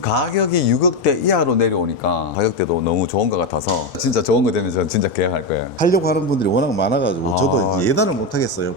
가격이 6억대 이하로 내려오니까 가격대도 너무 좋은 것 같아서 진짜 좋은 거 되면 저는 진짜 계약할 거예요. 하려고 하는 분들이 워낙 많아가지고 저도 아. 예단을 못 하겠어요.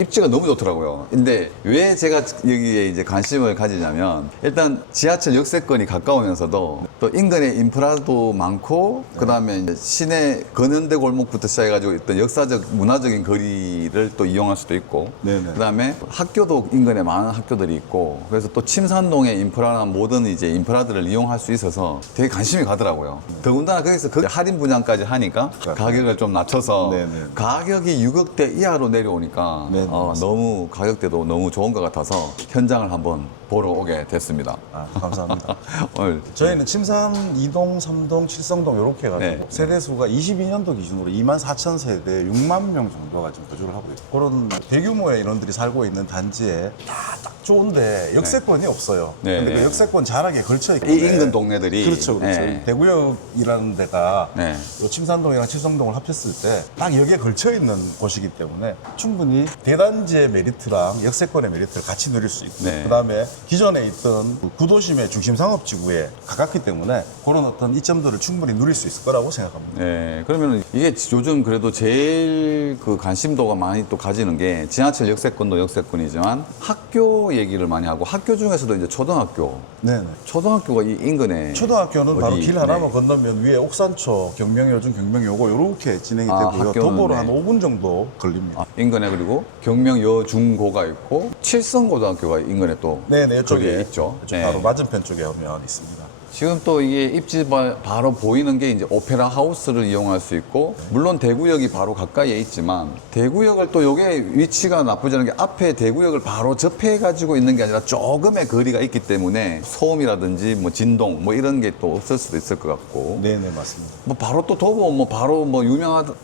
입지가 너무 좋더라고요. 근데 왜 제가 여기에 이제 관심을 가지냐면 일단 지하철 역세권이 가까우면서도 또 인근에 인프라도 많고 그다음에 이제 시내 건현대 골목부터 시작해가지고 어떤 역사적 문화적인 거리를 또 이용할 수도 있고 네네. 그다음에 학교도 인근에 많은 학교들이 있고 그래서 또 침산동의 인프라나 모든 이제 인프라들을 이용할 수 있어서 되게 관심이 가더라고요. 더군다나 거기서 그 할인 분양까지 하니까 가격을 좀 낮춰서 네네. 가격이 6억대 이하로 내려오니까 네네. 너무 가격대도 너무 좋은 것 같아서 현장을 한번 보러 오게 됐습니다. 아, 감사합니다. 오늘 저희는 침산 2동, 3동, 7성동 이렇게 해가지고 네. 세대수가 22년도 기준으로 24,000세대 6만 명 정도가 지금 거주를 하고 있어요. 그런 대규모의 인원들이 살고 있는 단지에 딱 좋은데 역세권이 없어요. 네. 근데 그 역세권 자락에 걸쳐 있고 이 인근 동네들이 그렇죠, 그렇죠. 네. 대구역이라는 데가 네. 요 침산동이랑 칠성동을 합쳤을 때 딱 여기에 걸쳐 있는 곳이기 때문에 충분히 대단지의 메리트랑 역세권의 메리트를 같이 누릴 수 있고 네. 그다음에 기존에 있던 구도심의 중심 상업지구에 가깝기 때문에 그런 어떤 이점들을 충분히 누릴 수 있을 거라고 생각합니다. 네, 그러면 이게 요즘 그래도 제일 그 관심도가 많이 또 가지는 게 지하철 역세권도 역세권이지만 학교 얘기를 많이 하고 학교 중에서도 이제 초등학교. 네네. 초등학교가 이 인근에 초등학교는 바로 어디? 길 하나만 네. 건너면 위에 옥산초, 경명여중, 경명여고 이렇게 진행이 아, 되고요. 학교는 도보로 네. 한 5분 정도 걸립니다. 아, 인근에 그리고 경명여중고가 있고 칠성고등학교가 인근에 또 네네, 이쪽에 거기에 있죠. 이쪽 네. 바로 맞은편 쪽에 오면 있습니다. 지금 또 이게 입지 바로 보이는 게 이제 오페라 하우스를 이용할 수 있고 물론 대구역이 바로 가까이에 있지만 대구역을 또 요게 위치가 나쁘지 않은 게 앞에 대구역을 바로 접해 가지고 있는 게 아니라 조금의 거리가 있기 때문에 소음이라든지 뭐 진동 뭐 이런 게 또 없을 수도 있을 것 같고 네네, 맞습니다. 뭐 바로 또 도보 뭐 바로 뭐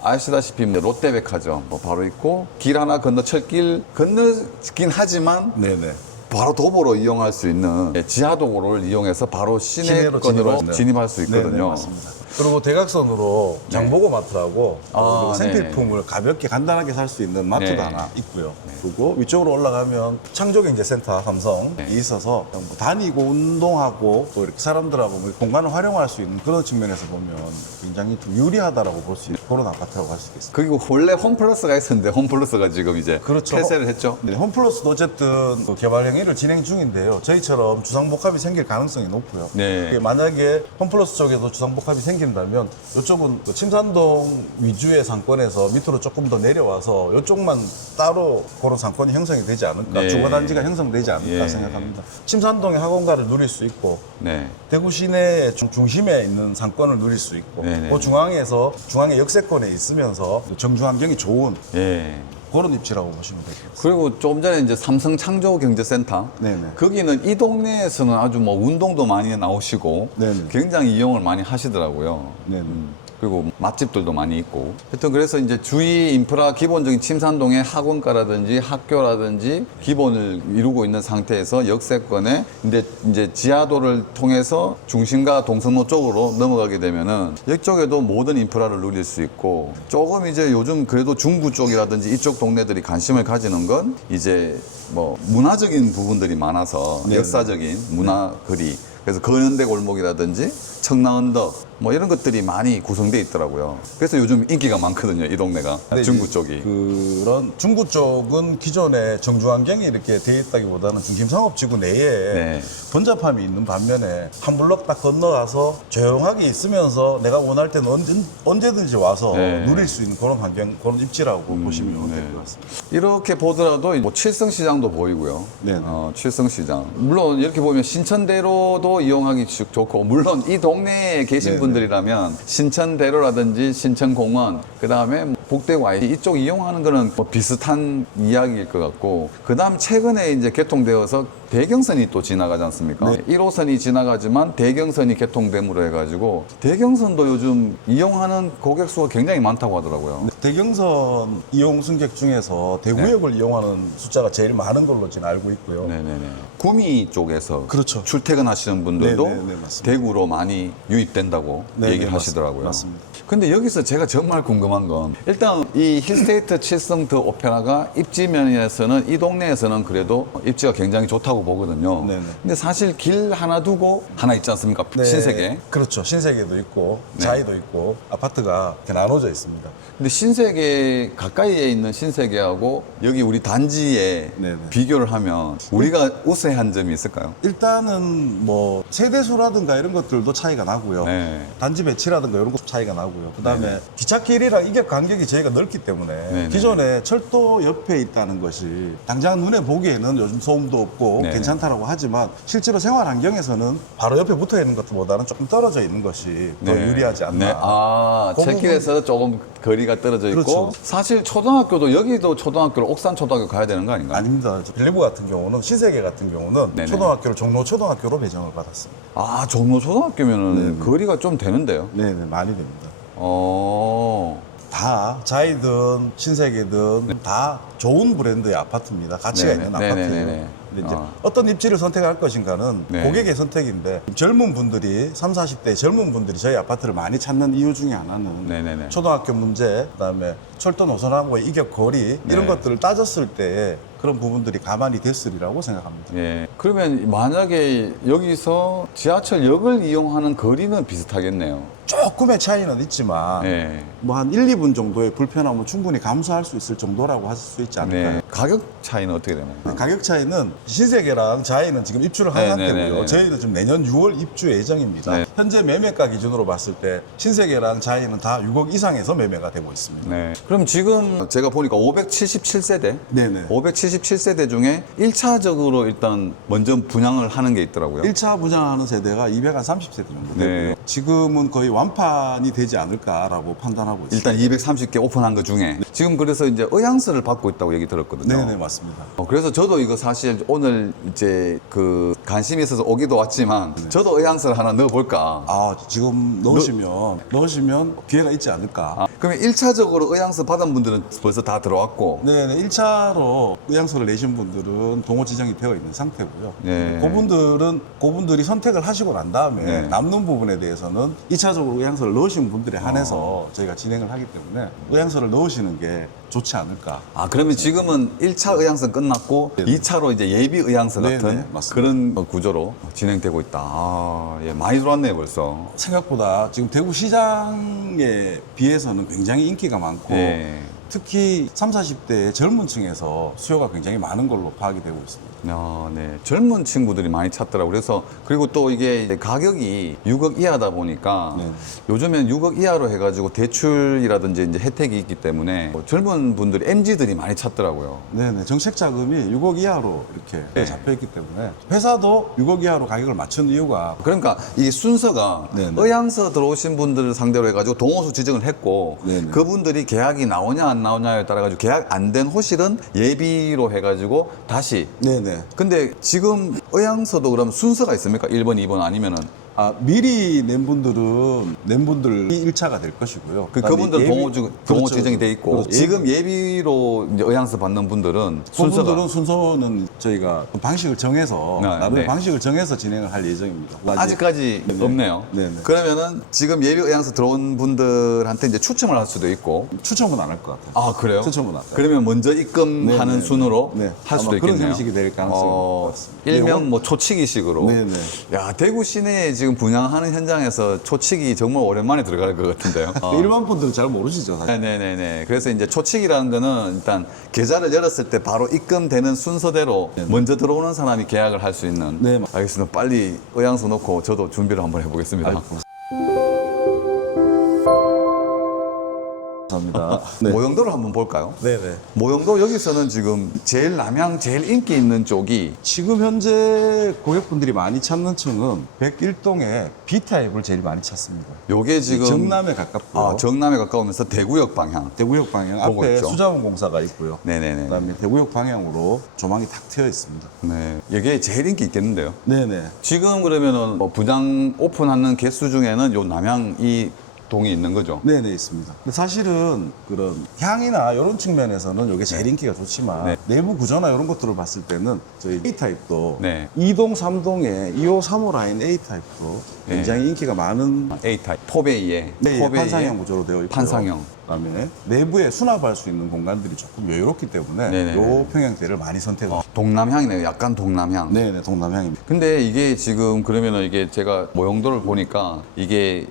아시다시피 뭐 롯데백화점 뭐 바로 있고 길 하나 건너 철길 건너긴 하지만 네네. 바로 도보로 이용할 수 있는 지하도로를 이용해서 바로 시내로 시내권으로 진입할 수 있거든요. 네네, 맞습니다. 그리고 대각선으로 장보고 마트라고 아, 그리고 생필품을 가볍게 간단하게 살 수 있는 마트도 네. 하나 있고요. 그리고 위쪽으로 올라가면 창조경제센터 삼성이 있어서 뭐 다니고 운동하고 또 이렇게 사람들하고 뭐 공간을 활용할 수 있는 그런 측면에서 보면 굉장히 좀 유리하다라고 볼 수 있는 그런 아파트라고 할 수 있겠습니다. 그리고 원래 홈플러스가 있었는데 홈플러스가 지금 이제 그렇죠. 폐쇄를 했죠. 네, 홈플러스도 어쨌든 그 개발 행위를 진행 중인데요. 저희처럼 주상복합이 생길 가능성이 높고요. 네. 만약에 홈플러스 쪽에도 주상복합이 생긴다면 이쪽은 그 침산동 위주의 상권에서 밑으로 조금 더 내려와서 이쪽만 따로 그런 상권이 형성이 되지 않을까, 네. 주거단지가 형성되지 않을까 예. 생각합니다. 침산동의 학원가를 누릴 수 있고 네. 대구 시내의 중심에 있는 상권을 누릴 수 있고 네네. 그 중앙의 역세권에 있으면서 정주 환경이 좋은 예. 그런 입지라고 보시면 되겠습니다. 그리고 조금 전에 이제 삼성 창조경제센터 네네. 거기는 이 동네에서는 아주 뭐 운동도 많이 나오시고 네네. 굉장히 이용을 많이 하시더라고요. 네네. 그리고 맛집들도 많이 있고. 하여튼 그래서 이제 주위 인프라 기본적인 침산동의 학원가라든지 학교라든지 기본을 이루고 있는 상태에서 역세권에 이제 지하도를 통해서 중심가 동성로 쪽으로 넘어가게 되면은 이쪽에도 모든 인프라를 누릴 수 있고 조금 이제 요즘 그래도 중구 쪽이라든지 이쪽 동네들이 관심을 가지는 건 이제 뭐 문화적인 부분들이 많아서 네네. 역사적인 문화 거리 그래서 건현대 골목이라든지 청라언덕 뭐 이런 것들이 많이 구성되어 있더라고요. 그래서 요즘 인기가 많거든요. 이 동네가 근데 중구 이제 쪽이. 그런 중구 쪽은 기존에 정주 환경이 이렇게 돼 있다기보다는 중심 상업지구 내에 네. 번잡함이 있는 반면에 한 블럭 딱 건너가서 조용하게 있으면서 내가 원할 때는 언제든지 와서 네. 누릴 수 있는 그런 환경, 그런 입지라고 보시면 될 것 같습니다. 이렇게 보더라도 뭐 칠성시장도 보이고요. 네네. 칠성시장. 물론 이렇게 보면 신천대로도 이용하기 좋고 물론 이 동네에 계신 네네. 분들이라면 신천대로라든지 신천공원 그다음에 북대구 YD 이쪽 이용하는 거는 뭐 비슷한 이야기일 것 같고 그다음 최근에 이제 개통되어서 대경선이 또 지나가지 않습니까? 네. 1호선이 지나가지만 대경선이 개통됨으로 해가지고 대경선도 요즘 이용하는 고객 수가 굉장히 많다고 하더라고요. 대경선 이용 승객 중에서 대구역을 이용하는 숫자가 제일 많은 걸로 지금 알고 있고요. 네네네. 구미 쪽에서 그렇죠. 출퇴근하시는 분들도 네네네, 맞습니다. 대구로 많이 유입된다고 네네, 얘기를 하시더라고요. 맞습니다. 근데 여기서 제가 정말 궁금한 건 일단 이 힐스테이트 칠성 더 오페라가 입지 면에서는 이 동네에서는 그래도 입지가 굉장히 좋다고 보거든요. 네네. 근데 사실 길 하나 두고 하나 있지 않습니까? 네, 신세계. 그렇죠. 신세계도 있고 네. 자이도 있고 아파트가 이렇게 나눠져 있습니다. 근데 신세계 가까이에 있는 신세계하고 여기 우리 단지에 네네. 비교를 하면 우리가 우세한 점이 있을까요? 일단은 뭐 세대수라든가 이런 것들도 차이가 나고요. 네. 단지 배치라든가 이런 것도 차이가 나고요. 그다음에 기찻길이랑 이게 간격이 저희가 넓기 때문에 네네. 기존에 철도 옆에 있다는 것이 당장 눈에 보기에는 요즘 소음도 없고 네. 괜찮다라고 하지만 실제로 생활 환경에서는 바로 옆에 붙어 있는 것보다는 조금 떨어져 있는 것이 더 유리하지 않나. 네. 아, 그 제 길에서 조금 거리가 떨어져 있고 그렇죠. 사실 초등학교도 여기도 초등학교를 옥산 초등학교 가야 되는 거 아닌가요? 아닙니다. 빌리브 같은 경우는 신세계 같은 경우는 네네. 초등학교를 종로 초등학교로 배정을 받았습니다. 아, 종로 초등학교면은 거리가 좀 되는데요. 네네 많이 됩니다. 다 자이든 신세계든 다 좋은 브랜드의 아파트입니다. 가치가 네네. 있는 아파트예요. 네네네네. 근데 이제 아. 어떤 입지를 선택할 것인가는 네. 고객의 선택인데 젊은 분들이 30, 40대 젊은 분들이 저희 아파트를 많이 찾는 이유 중에 하나는 네네네. 초등학교 문제, 그다음에 철도 노선하고의 이격 거리 이런 네. 것들을 따졌을 때 그런 부분들이 가만히 됐으리라고 생각합니다. 예. 그러면 만약에 여기서 지하철역을 이용하는 거리는 비슷하겠네요. 조금의 차이는 있지만 네. 뭐 한 1, 2분 정도의 불편함은 충분히 감수할 수 있을 정도라고 하실 수 있지 않을까요? 네. 가격 차이는 어떻게 되나요? 가격 차이는 신세계랑 자이는 지금 입주를 한 네네네네. 상태고요. 저희는 지금 내년 6월 입주 예정입니다. 네. 현재 매매가 기준으로 봤을 때 신세계랑 자이는 다 6억 이상에서 매매가 되고 있습니다. 네. 그럼 지금 제가 보니까 577세대? 네네. 577세대 중에 1차적으로 일단 먼저 분양을 하는 게 있더라고요. 1차 분양하는 세대가 230세대 정도 되고요. 네. 지금은 거의 완판이 되지 않을까라고 판단하고 있습니다. 일단 230개 오픈한 것 중에 지금 그래서 이제 의향서를 받고 있다고 얘기 들었거든요. 네네 맞습니다. 그래서 저도 이거 사실 오늘 이제 그 관심이 있어서 오기도 왔지만 저도 의향서를 하나 넣어볼까. 아 지금 넣으시면 기회가 있지 않을까. 아, 그러면 1차적으로 의향서 받은 분들은 벌써 다 들어왔고. 네네 1차로 의향서를 내신 분들은 동호 지정이 되어 있는 상태고요. 네. 그분들이 선택을 하시고 난 다음에 네. 남는 부분에 대해서는 2차적으로 의향서를 넣으신 분들에 한해서 저희가 진행을 하기 때문에 의향서를 넣으시는 게 좋지 않을까. 아, 그러면 지금은 1차 의향서 끝났고 2차로 이제 예비 의향서 네네, 같은 맞습니다. 그런 구조로 진행되고 있다. 아, 예, 많이 들어왔네요, 벌써. 생각보다 지금 대구 시장에 비해서는 굉장히 인기가 많고 예. 특히 30, 40대의 젊은 층에서 수요가 굉장히 많은 걸로 파악이 되고 있습니다. 아, 네. 젊은 친구들이 많이 찾더라고요. 그래서, 그리고 또 이게 가격이 6억 이하다 보니까 네. 요즘엔 6억 이하로 해가지고 대출이라든지 이제 혜택이 있기 때문에 젊은 분들이, MZ들이 많이 찾더라고요. 네네 정책 자금이 6억 이하로 이렇게 네. 잡혀 있기 때문에 회사도 6억 이하로 가격을 맞춘 이유가 그러니까 이 순서가 네네. 의향서 들어오신 분들을 상대로 해가지고 동호수 지정을 했고 네네. 그분들이 계약이 나오냐 안 나오냐에 따라 가지고 계약 안 된 호실은 예비로 해가지고 다시 네네 근데 지금 의향서도 그럼 순서가 있습니까? 1번, 2번 아니면은 미리 낸 분들이 1차가 될 것이고요. 그분들 동호 그렇죠. 지정이 돼 있고 그렇죠. 지금 예비로 이제 의향서 받는 분들은 그분들은 순서는 저희가 방식을 정해서 네, 나름의 네. 방식을 정해서 진행을 할 예정입니다. 아직까지 네네. 없네요. 네네. 그러면은 지금 예비 의향서 들어온 분들한테 이제 추첨을 할 수도 있고 추첨은 안 할 것 같아요. 아, 그래요? 추첨은 안 해요. 그러면 먼저 입금하는 네네. 순으로 네. 할 수도 아마 그런 있겠네요. 형식이 될 가능성이 있는 것 같습니다. 일명 뭐 초치기식으로. 네네. 야, 대구 시내에 지금 분양하는 현장에서 초치기 정말 오랜만에 들어갈 것 같은데요. 일반 분들은 잘 모르시죠, 사실. 네네네. 그래서 이제 초치기라는 거는 일단 계좌를 열었을 때 바로 입금되는 순서대로 먼저 들어오는 사람이 계약을 할 수 있는. 네. 알겠습니다. 빨리 의향서 놓고 저도 준비를 한번 해보겠습니다. 감사합니다. 네. 모형도를 한번 볼까요? 네네. 모형도 여기서는 지금 제일 남향 제일 인기 있는 쪽이 지금 현재 고객분들이 많이 찾는 층은 101동에 B타입을 제일 많이 찾습니다. 요게 지금 정남에 가깝고요. 정남에 가까우면서 대구역 방향. 대구역 방향 보고 앞에 있죠. 수자원 공사가 있고요. 네네네. 그다음에 대구역 방향으로 조망이 탁 트여 있습니다. 네. 이게 제일 인기 있겠는데요. 네네. 지금 그러면은 뭐 분양 오픈하는 개수 중에는 요 남향 이 동이 있는 거죠. 네네 있습니다. 근데 사실은 그런 향이나 이런 측면에서는 이게 제일 인기가 좋지만 네. 내부 구조나 이런 것들을 봤을 때는 저희 A타입도 네. 2동, 3동에 2호, 3호 라인 A타입도 굉장히 인기가 많은 A 타입 포베이에 판상형 구조로 되어 있고요. 판상형. 그다음에 내부에 수납할 수 있는 공간들이 조금 여유롭기 때문에 네네네. 이 평형대를 많이 선택을 동남향이네요. 약간 동남향. 네네 동남향입니다. 근데 이게 지금 그러면은 이게 제가 모형도를 보니까 이게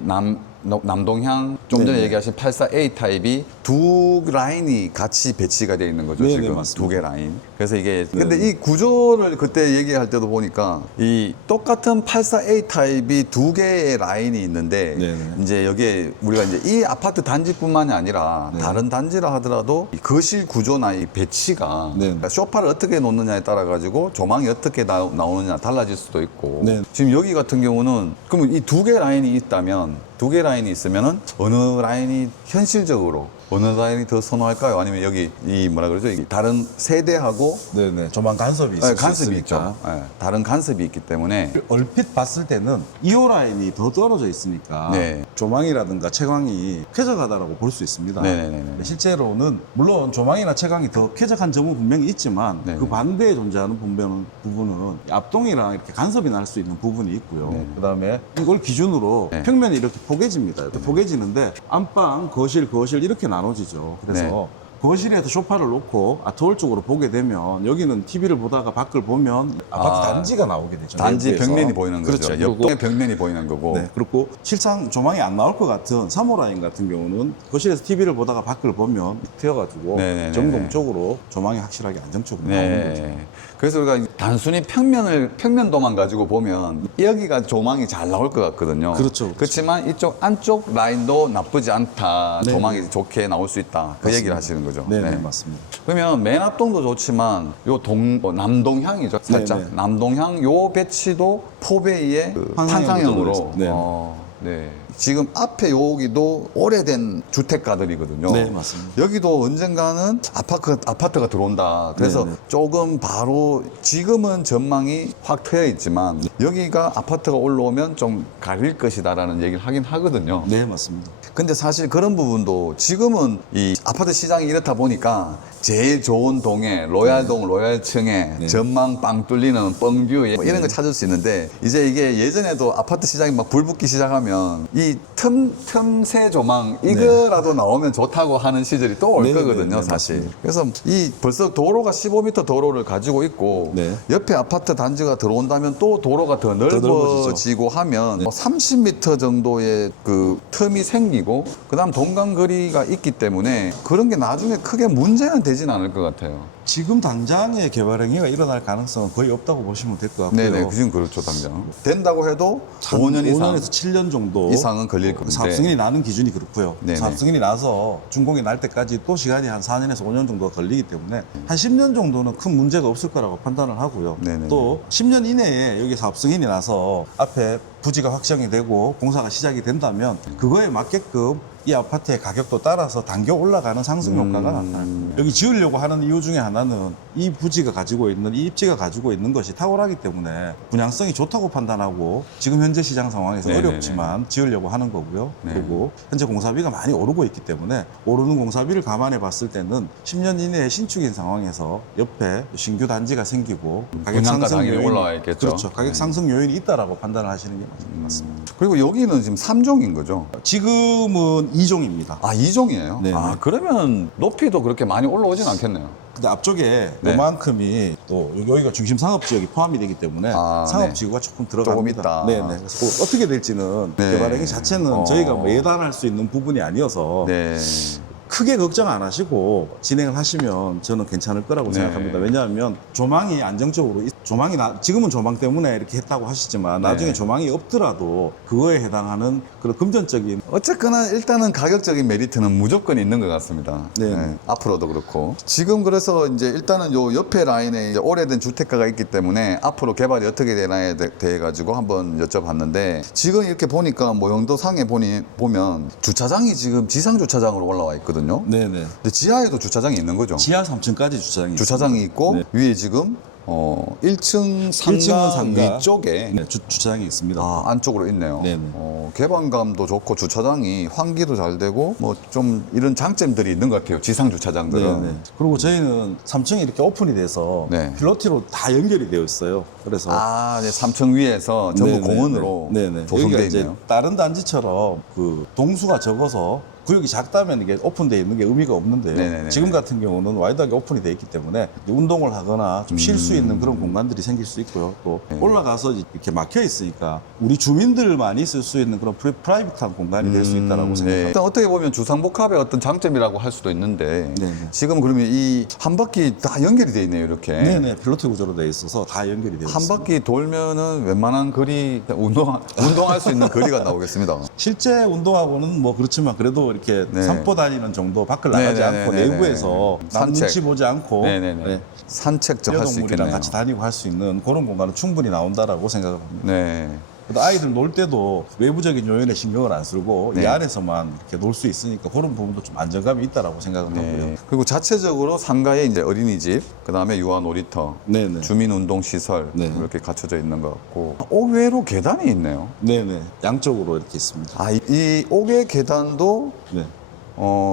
남동향 좀 전에 네네. 얘기하신 84A 타입이 두 라인이 같이 배치가 되어 있는 거죠. 네네, 지금 맞습니다. 두 개 라인. 그래서 이게 근데 네네. 이 구조를 그때 얘기할 때도 보니까 이 똑같은 84A 타입이 두 개의 라인이 있는데 네네. 이제 여기에 우리가 이제 이 아파트 단지뿐만이 아니라 네. 다른 단지라 하더라도 이 거실 구조나 이 배치가 네. 그러니까 소파를 어떻게 놓느냐에 따라 가지고 조망이 어떻게 나오느냐 달라질 수도 있고 네. 지금 여기 같은 경우는 그러면 이 두 개 라인이 있다면 두 개 라인이 있으면은 어느 라인이 현실적으로 어느 라인이 더 선호할까요? 아니면 여기 이 뭐라 그러죠? 이 다른 세대하고 네네 조망 간섭이 있을 수 간섭이 있으니까. 있죠. 네, 다른 간섭이 있기 때문에 얼핏 봤을 때는 2호 라인이 더 떨어져 있으니까 네. 조망이라든가 채광이 쾌적하다라고 볼 수 있습니다. 네네네네. 근데 실제로는 물론 조망이나 채광이 더 쾌적한 점은 분명히 있지만 네네. 그 반대에 존재하는 부분은 앞동이랑 이렇게 간섭이 날 수 있는 부분이 있고요. 네. 그다음에 이걸 기준으로 네. 평면이 이렇게 포개집니다. 이렇게 포개지는데 안방, 거실 이렇게 나눠지죠. 그래서 네. 거실에서 소파를 놓고 아트홀 쪽으로 보게 되면 여기는 TV를 보다가 밖을 보면 아파트 단지가 나오게 되죠. 단지 내부에서. 벽면이 보이는 거죠. 그렇죠. 옆동의 벽면이 보이는 거고. 네, 그리고 실상 조망이 안 나올 것 같은 3호 라인 같은 경우는 거실에서 TV를 보다가 밖을 보면 트여가지고 네네네네. 정동적으로 조망이 확실하게 안정적으로 나오는 거죠. 네. 그래서 우리가 단순히 평면도만 가지고 보면 여기가 조망이 잘 나올 것 같거든요. 그렇죠. 그렇지만 이쪽 안쪽 라인도 나쁘지 않다. 네. 조망이 좋게 나올 수 있다. 그 맞습니다. 얘기를 하시는 거죠. 네, 네, 맞습니다. 그러면 맨 앞동도 좋지만 요 남동향이죠. 살짝 네, 네. 남동향 요 배치도 포베이의 그 판상형 판상형으로. 구조로 네. 네. 지금 앞에 여기도 오래된 주택가들이거든요. 네, 맞습니다. 여기도 언젠가는 아파트가 들어온다. 그래서 네, 네. 조금 바로 지금은 전망이 확 트여 있지만 여기가 아파트가 올라오면 좀 가릴 것이다라는 얘기를 하긴 하거든요. 네, 맞습니다. 근데 사실 그런 부분도 지금은 이 아파트 시장이 이렇다 보니까 제일 좋은 동에 로얄동 로얄층에 네. 전망 빵 뚫리는 뻥뷰 뭐 이런 거 찾을 수 있는데 이제 이게 예전에도 아파트 시장이 막 불 붙기 시작하면 이 틈새 조망 이거라도 나오면 좋다고 하는 시절이 또 올 네, 거거든요, 네, 네, 사실. 맞습니다. 그래서 이 벌써 도로가 15m 도로를 가지고 있고 네. 옆에 아파트 단지가 들어온다면 또 도로가 더 넓어지죠. 넓어지고 하면 뭐 30m 정도의 그 틈이 생기고 그다음 동간거리가 있기 때문에 그런 게 나중에 크게 문제는 되진 않을 것 같아요. 지금 당장의 개발 행위가 일어날 가능성은 거의 없다고 보시면 될 것 같고요. 네네, 지금 그렇죠, 당장. 된다고 해도 5년 이상 5년에서 7년 정도 이상은 걸릴 건데. 사업 승인이 나는 기준이 그렇고요. 네네. 사업 승인이 나서 준공이 날 때까지 또 시간이 한 4년에서 5년 정도가 걸리기 때문에 한 10년 정도는 큰 문제가 없을 거라고 판단을 하고요. 네네네. 또 10년 이내에 여기 사업 승인이 나서 앞에 부지가 확정이 되고 공사가 시작이 된다면 그거에 맞게끔 이 아파트의 가격도 따라서 당겨 올라가는 상승 효과가 나타납니다. 여기 지으려고 하는 이유 중에 하나는 이 부지가 가지고 있는, 이 입지가 가지고 있는 것이 탁월하기 때문에 분양성이 좋다고 판단하고 지금 현재 시장 상황에서 네네네. 어렵지만 지으려고 하는 거고요. 네. 그리고 현재 공사비가 많이 오르고 있기 때문에 오르는 공사비를 감안해 봤을 때는 10년 이내에 신축인 상황에서 옆에 신규 단지가 생기고 가격 분양가 상승 당연히 요인이 올라와 있겠죠. 그렇죠. 가격 네. 상승 요인이 있다라고 판단을 하시는 게 맞습니다. 그리고 여기는 지금 3종인 거죠. 지금은 2종입니다. 아, 2종이에요? 네네. 아, 그러면 높이도 그렇게 많이 올라오진 않겠네요. 근데 앞쪽에 네. 요만큼이 또 여기가 중심 상업 지역이 포함이 되기 때문에 아, 상업 네. 지구가 조금 들어갑니다. 조금 있다. 네네. 그래서 어떻게 될지는 네. 개발 행위 자체는 저희가 뭐 예단할 수 있는 부분이 아니어서 네. 크게 걱정 안 하시고 진행을 하시면 저는 괜찮을 거라고 네. 생각합니다. 왜냐하면 조망이 안정적으로 조망이 지금은 조망 때문에 이렇게 했다고 하시지만 나중에 네. 조망이 없더라도 그거에 해당하는 그런 금전적인 어쨌거나 일단은 가격적인 메리트는 무조건 있는 것 같습니다. 네. 앞으로도 그렇고. 지금 그래서 이제 일단은 요 옆에 라인에 이제 오래된 주택가가 있기 때문에 앞으로 개발이 어떻게 되나에 대해 가지고 한번 여쭤봤는데 지금 이렇게 보니까 모형도 상에 보면 주차장이 지금 지상 주차장으로 올라와 있거든요. 네네. 근데 지하에도 주차장이 있는 거죠. 지하 3층까지 주차장이 주차장이 있고 네. 위에 지금 1층 1층은 상가 상가. 위쪽에 네, 주차장이 있습니다. 아, 안쪽으로 있네요. 네네. 개방감도 좋고 주차장이 환기도 잘 되고 뭐 좀 이런 장점들이 있는 것 같아요. 지상 주차장들은. 네네. 그리고 저희는 3층이 이렇게 오픈이 돼서 네. 필로티로 다 연결이 되어 있어요. 그래서 아, 이제 3층 위에서 전부 네네. 공원으로 네네. 조성되어 여기가 이제 있네요. 다른 단지처럼 그 동수가 적어서 구역이 작다면 이게 오픈되어 있는 게 의미가 없는데요. 네네네. 지금 같은 경우는 와이드하게 오픈이 되어 있기 때문에 운동을 하거나 좀 쉴 수 있는 그런 공간들이 생길 수 있고요. 또 네. 올라가서 이렇게 막혀 있으니까 우리 주민들만이 있을 수 있는 그런 프라이빗한 공간이 될 수 있다라고 네. 생각합니다. 일단 어떻게 보면 주상복합의 어떤 장점이라고 할 수도 있는데 네네. 지금 그러면 이 한 바퀴 다 연결이 돼 있네요. 이렇게. 네네. 필로티 구조로 되어 있어서 다 연결이 되어 한 있습니다. 바퀴 돌면은 웬만한 거리 운동할 수 있는 거리가 나오겠습니다. 실제 운동하고는 뭐 그렇지만 그래도 이렇게 네. 산보 다니는 정도 밖을 나가지 네네네네네. 않고 내부에서 남 산책. 눈치 보지 않고 네네네. 네. 산책 좀 할 수 여동물이랑 있겠네요. 같이 다니고 할 수 있는 그런 공간은 충분히 나온다라고 생각을 합니다. 네. 그래도 아이들 놀 때도 외부적인 요인에 신경을 안 쓰고 이 네. 안에서만 이렇게 놀 수 있으니까 그런 부분도 좀 안정감이 있다라고 생각을 하고요. 네. 그리고 자체적으로 상가에 이제 어린이집, 그 다음에 유아 놀이터, 네네. 주민운동시설 네. 이렇게 갖춰져 있는 것 같고 의외로 계단이 있네요. 네네. 양쪽으로 이렇게 있습니다. 아, 이 옥외 계단도 네.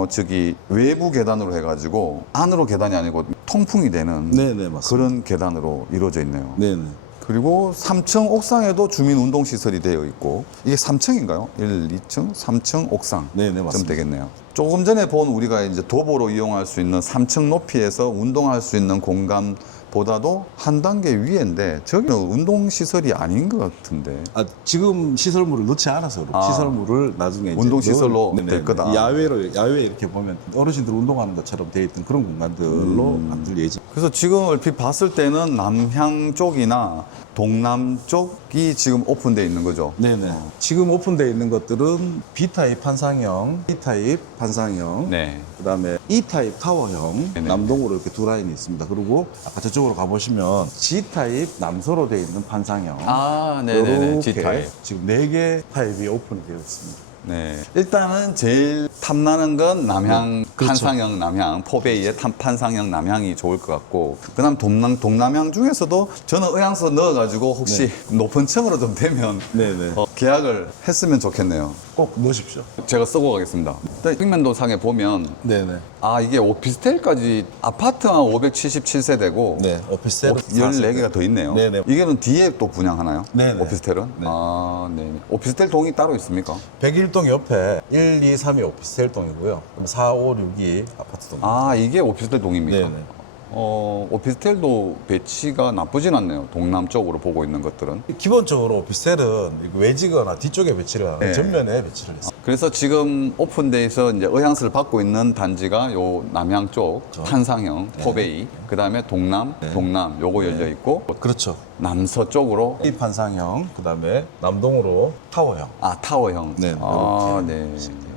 저기 외부 계단으로 해가지고 안으로 계단이 아니고 통풍이 되는 네네, 맞습니다. 그런 계단으로 이루어져 있네요. 네네. 그리고 3층 옥상에도 주민운동시설이 되어 있고 이게 3층인가요? 1, 2층, 3층 옥상 네네, 좀 맞습니다. 되겠네요. 조금 전에 본 우리가 이제 도보로 이용할 수 있는 3층 높이에서 운동할 수 있는 공간보다도 한 단계 위인데 저기는 운동시설이 아닌 것 같은데. 아, 지금 시설물을 넣지 않아서 그렇고 아. 시설물을 나중에 이제 운동시설로 네네. 될 거다. 야외에 이렇게 보면 어르신들 운동하는 것처럼 되어 있던 그런 공간들로 만들 예정. 그래서 지금 얼핏 봤을 때는 남향 쪽이나 동남 쪽이 지금 오픈되어 있는 거죠. 네네. 지금 오픈되어 있는 것들은 B타입 판상형, T타입 판상형, 네. 그다음에 E타입 타워형 네네. 남동으로 이렇게 두 라인이 있습니다. 그리고 아까 저쪽으로 가보시면 G타입 남서로 되어 있는 판상형. 아, 네네네. 이렇게 G타입. 지금 4개 타입이 오픈이 되어 있습니다. 네. 일단은 제일 탐나는 건 남향, 그렇죠. 판상형 남향, 포베이의 판상형 남향이 좋을 것 같고, 그 다음 동남향 중에서도 저는 의향서 넣어가지고 혹시 높은 층으로 좀 되면 네네. 계약을 했으면 좋겠네요. 꼭 넣으십시오. 제가 쓰고 가겠습니다. 일단 핑면도상에 보면 네네. 아, 이게 오피스텔까지 아파트만 577세대고 네, 오피스텔은 14개가 더 있네요. 네네. 이게는 뒤에 또 분양하나요? 네네. 오피스텔은? 네. 아, 네. 오피스텔 동이 따로 있습니까? 101동 옆에 1, 2, 3이 오피스텔 동이고요. 그럼 4, 5, 6이 아파트 동. 아, 이게 오피스텔 동입니까? 네네. 오피스텔도 배치가 나쁘진 않네요. 동남 쪽으로 보고 있는 것들은. 기본적으로 오피스텔은 외지거나 뒤쪽에 배치를 하는 네. 전면에 배치를 했어요. 그래서 지금 오픈돼서 이제 의향서를 받고 있는 단지가 요 남향 쪽 그렇죠. 판상형 포베이, 그 다음에 동남, 동남 요거 열려 있고 그렇죠. 남서 쪽으로 이 판상형, 그다음에 남동으로 타워형. 아 타워형. 네, 아, 네.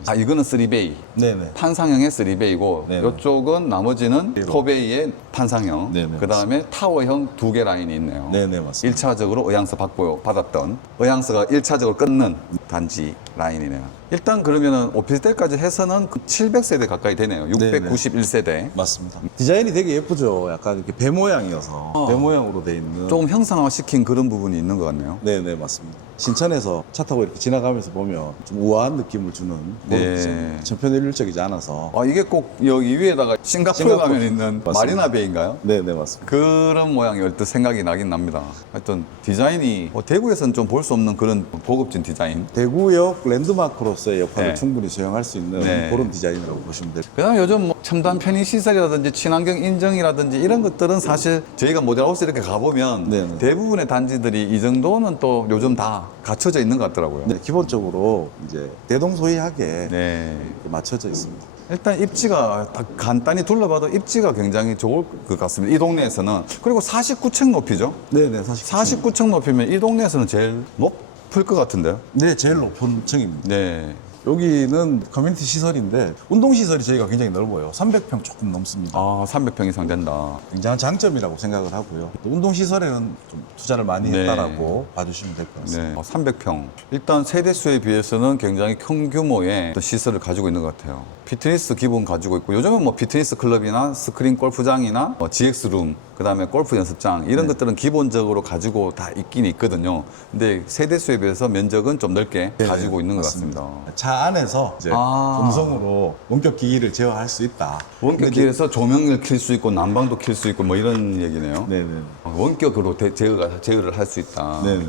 아 이거는 3베이. 네네. 판상형의 3베이고 네네. 이쪽은 나머지는 포베이의 판상형. 네네, 그 다음에 타워형 2개 라인이 있네요. 네네, 맞습니다. 1차적으로 의향서 받았던 의향서가 1차적으로 끊는 단지 라인이네요. 일단 그러면은 오피스텔까지 해서는 700세대 가까이 되네요. 691세대. 맞습니다. 디자인이 되게 예쁘죠. 약간 이렇게 배 모양이어서 배 모양으로 돼 있는. 조금 형상화시킨 그런 부분이 있는 것 같네요. 네네, 맞습니다. 신천에서 차 타고 이렇게 지나가면서 보면 좀 우아한 느낌을 주는 그런 네. 디자인. 전편일률적이지 않아서. 아 이게 꼭 여기 위에다가 싱가포르 싱가포르. 가면 있는 맞습니다. 마리나 베이인가요? 네네, 맞습니다. 그런 모양이 얼뜻 생각이 나긴 납니다. 하여튼 디자인이 대구에서는 좀 볼 수 없는 그런 고급진 디자인. 대구역 랜드마크로서의 역할을 네. 충분히 수행할 수 있는 네. 그런 디자인이라고 보시면 돼요. 그다음에 요즘 뭐 첨단 편의시설이라든지 친환경 인증이라든지 이런 것들은 사실 저희가 모델하우스 이렇게 가보면 네네. 대부분의 단지들이 이 정도는 또 요즘 다 갖춰져 있는 것 같더라고요. 네, 기본적으로 이제 대동소이하게 네. 이렇게 맞춰져 있습니다. 일단 입지가 딱 간단히 둘러봐도 입지가 굉장히 좋을 것 같습니다. 이 동네에서는. 그리고 49층 높이죠. 네네, 사실. 49층 높이면 이 동네에서는 제일 높을 것 같은데요. 네, 제일 높은 층입니다. 네. 여기는 커뮤니티 시설인데 운동시설이 저희가 굉장히 넓어요. 300평 조금 넘습니다. 아, 300평 이상 된다. 굉장한 장점이라고 생각을 하고요. 또 운동시설에는 좀 투자를 많이 네. 했다라고 봐주시면 될 것 같습니다. 네. 300평. 일단 세대수에 비해서는 굉장히 큰 규모의 어떤 시설을 가지고 있는 것 같아요. 피트니스 기본 가지고 있고, 요즘은 뭐 피트니스 클럽이나 스크린 골프장이나 뭐 GX룸, 그 다음에 골프 연습장, 이런 것들은 기본적으로 가지고 다 있긴 있거든요. 근데 세대수에 비해서 면적은 좀 넓게 가지고 있는 것 같습니다. 차 안에서 이제 음성으로 원격 기기를 제어할 수 있다. 원격기에서 조명을 킬 수 있고 난방도 킬 수 있고 뭐 이런 얘기네요. 네네. 원격으로 제어를 할 수 있다. 네네.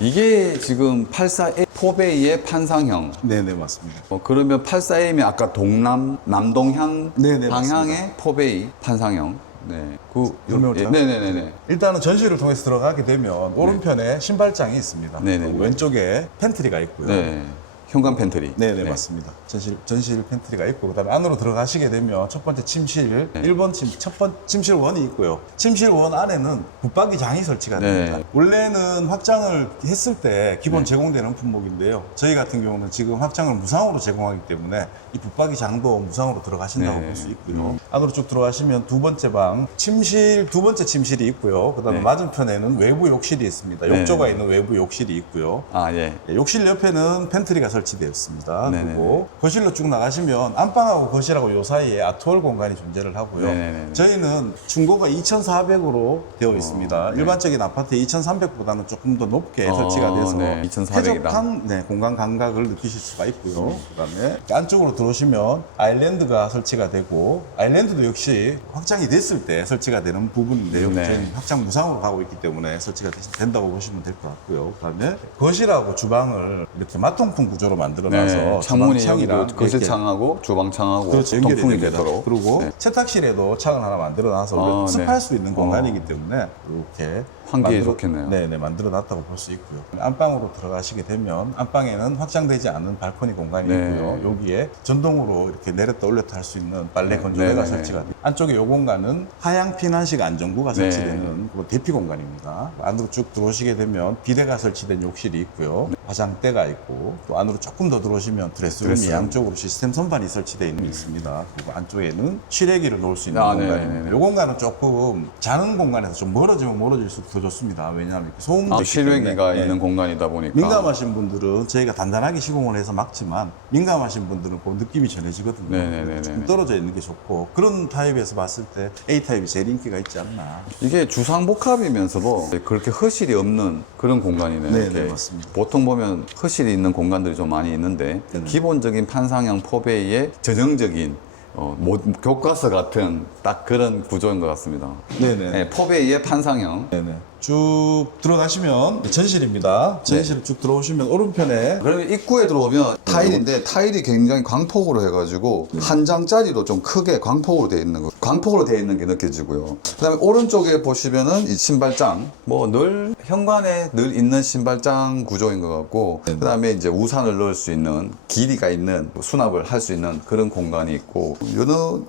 이게 지금 84A 포베이의 판상형. 네네, 맞습니다. 그러면 84M이 아까 남동향 네네, 방향의 포베이 판상형. 네. 설명을요? 네네네네. 일단은 전시를 통해서 들어가게 되면 오른편에 신발장이 있습니다. 네네. 왼쪽에 팬트리가 있고요. 네. 현관 팬트리. 네네, 맞습니다. 전실 팬트리가 있고, 그 다음에 안으로 들어가시게 되면 첫 번째 침실, 네. 1번 침실 원이 있고요. 침실 원 안에는 붙박이장이 설치가 됩니다. 네. 원래는 확장을 했을 때 기본 제공되는 품목인데요. 저희 같은 경우는 지금 확장을 무상으로 제공하기 때문에 이 붙박이장도 무상으로 들어가신다고 네. 볼 수 있고요. 안으로 쭉 들어가시면 두 번째 방, 두 번째 침실이 있고요. 그 다음에 네. 맞은편에는 외부 욕실이 있습니다. 네. 욕조가 있는 외부 욕실이 있고요. 아, 예. 욕실 옆에는 팬트리가 설치되어 있습니다. 네네네. 그리고 거실로 쭉 나가시면 안방하고 거실하고 요 사이에 아트홀 공간이 존재를 하고요. 네네네. 저희는 중고가 2,400으로 되어 있습니다. 네. 일반적인 아파트의 2,300보다는 조금 더 높게 설치가 돼서 네, 2,400 이다. 쾌적한 공간 감각을 느끼실 수가 있고요. 그다음에 안쪽으로 들어오시면 아일랜드가 설치가 되고, 아일랜드도 역시 확장이 됐을 때 설치가 되는 부분인데요. 네. 저희는 확장 무상으로 가고 있기 때문에 설치가 된다고 보시면 될 것 같고요. 그다음에 거실하고 주방을 이렇게 맞통풍 구조로 만들어놔서 네. 창문이 주방창이랑 여기도 거실창하고 주방창하고 그렇죠, 연결이 통풍이 됩니다. 되도록. 그리고 네. 세탁실에도 창을 하나 만들어놔서 네. 습할 수 있는 공간이기 때문에 이렇게 환기에 좋겠네요. 네네, 만들어놨다고 볼 수 있고요. 안방으로 들어가시게 되면 안방에는 확장되지 않은 발코니 공간이 네. 있고요. 여기에 전동으로 이렇게 내렸다 올렸다 할 수 있는 빨래 네. 건조대가 네네네. 설치가 돼요. 안쪽에 이 공간은 하향 피난식 안전구가 네. 설치되는 그 대피 공간입니다. 안으로 쭉 들어오시게 되면 비데가 설치된 욕실이 있고요. 화장대가 있고, 또 안으로 조금 더 들어오시면 드레스룸이 드레스룸. 양쪽으로 시스템 선반이 설치되어 있는 게 있습니다. 그리고 안쪽에는 실외기를 놓을 수 있는 아, 공간입니다. 네네네. 이 공간은 조금 자는 공간에서 좀 멀어지면 멀어질수록 더 좋습니다. 왜냐하면 이렇게 소음도 있기 실외기가 때문에. 있는 네. 공간이다 보니까. 민감하신 분들은 저희가 단단하게 시공을 해서 막지만, 민감하신 분들은 그 느낌이 전해지거든요. 네네네네. 조금 떨어져 있는 게 좋고, 그런 타입에서 봤을 때 A타입이 제일 인기가 있지 않나. 이게 주상복합이면서도 그렇게 허실이 없는 그런 공간이네요. 네, 이렇게. 네, 맞습니다. 보통 보면 허실이 있는 공간들이 좀 많이 있는데 네네. 기본적인 판상형 포베이의 전형적인 교과서 같은 딱 그런 구조인 것 같습니다. 네네. 네, 포베이의 판상형. 네네. 쭉 들어가시면 전실입니다. 전실을 쭉 들어오시면 오른편에 그러면 입구에 들어오면 타일인데 타일이 굉장히 광폭으로 해가지고 한 장짜리로 좀 크게 광폭으로 되어 있는 거, 광폭으로 되어 있는 게 느껴지고요. 그다음에 오른쪽에 보시면은 이 신발장, 뭐 늘 현관에 늘 있는 신발장 구조인 것 같고, 그다음에 이제 우산을 넣을 수 있는 길이가 있는 수납을 할 수 있는 그런 공간이 있고,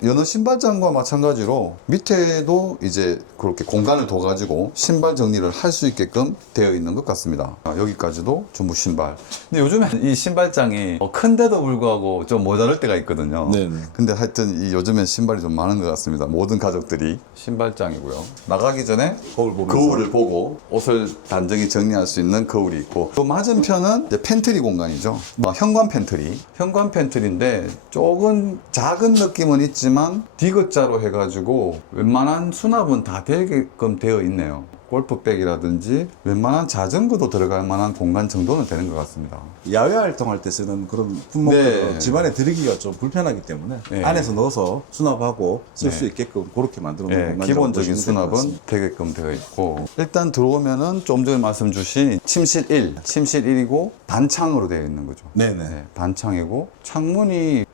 여느 신발장과 마찬가지로 밑에도 이제 그렇게 공간을 둬가지고 신발 정리를 할 수 있게끔 되어 있는 것 같습니다. 여기까지도 전부 신발. 근데 요즘엔 이 신발장이 큰데도 불구하고 좀 모자랄 때가 있거든요. 네네. 근데 하여튼 요즘엔 신발이 좀 많은 것 같습니다. 모든 가족들이. 신발장이고요. 나가기 전에 거울을 보고 옷을 단정히 정리할 수 있는 거울이 있고, 또 맞은편은 이제 팬트리 공간이죠. 현관 팬트리. 현관 팬트리인데 조금 작은 느낌은 있지만 디귿자로 해가지고 웬만한 수납은 다 되게끔 되어 있네요. 골프백이라든지 웬만한 자전거도 들어갈 만한 공간 정도는 되는 것 같습니다. 야외 활동할 때 쓰는 그런 품목들은 네. 집안에 들이기가 좀 불편하기 때문에 네. 안에서 넣어서 수납하고 쓸 수 네. 있게끔 그렇게 만들어 놓은 네, 공간이라고 기본적인 보시면 될것 수납은 같습니다. 되게끔 되어 있고, 일단 들어오면은 좀 전에 말씀 주신 침실 1이고 단창으로 되어 있는 거죠. 네네. 네, 단창이고 창문이